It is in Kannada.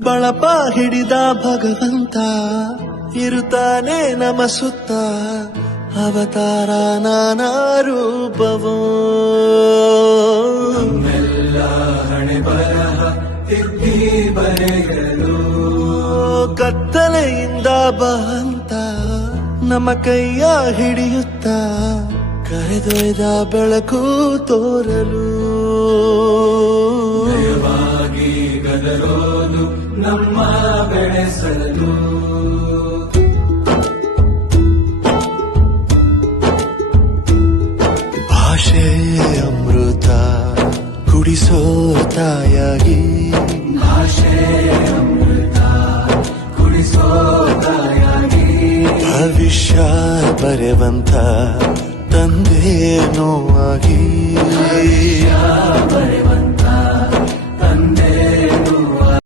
ಬಳಪ ಹಿಡಿದ ಭಗವಂತ ಇರುತ್ತಾನೆ ನಮ ಸುತ್ತ ಅವತಾರ ನಾನಾ ರೂಪವೋ ನಮ್ಮೆಲ್ಲ ಹಣೆ ಬರಹ ತಿದ್ದಿ ಬರೆಯಲು ಕತ್ತಲೆಯಿಂದ ಬಹಂತ ನಮ್ಮ ಕೈಯ ಹಿಡಿಯುತ್ತ ಕರೆದೊಯ್ದ ಬೆಳಕು ತೋರಲು ನಯವಾಗಿ ಗದರೋದು ನಮ್ಮ ಬೆಳೆಸಲು ಭಾಷೆ ಅಮೃತ ಕುಡಿಸೋ ತಾಯಾಗಿ ಭಾಷೆ ಅಮೃತ ಕುಡಿಸೋ ತಾಯಾಗಿ ಭವಿಷ್ಯ ಬರೆವಂತ ತಂದೆ ನೋವಾಗಿ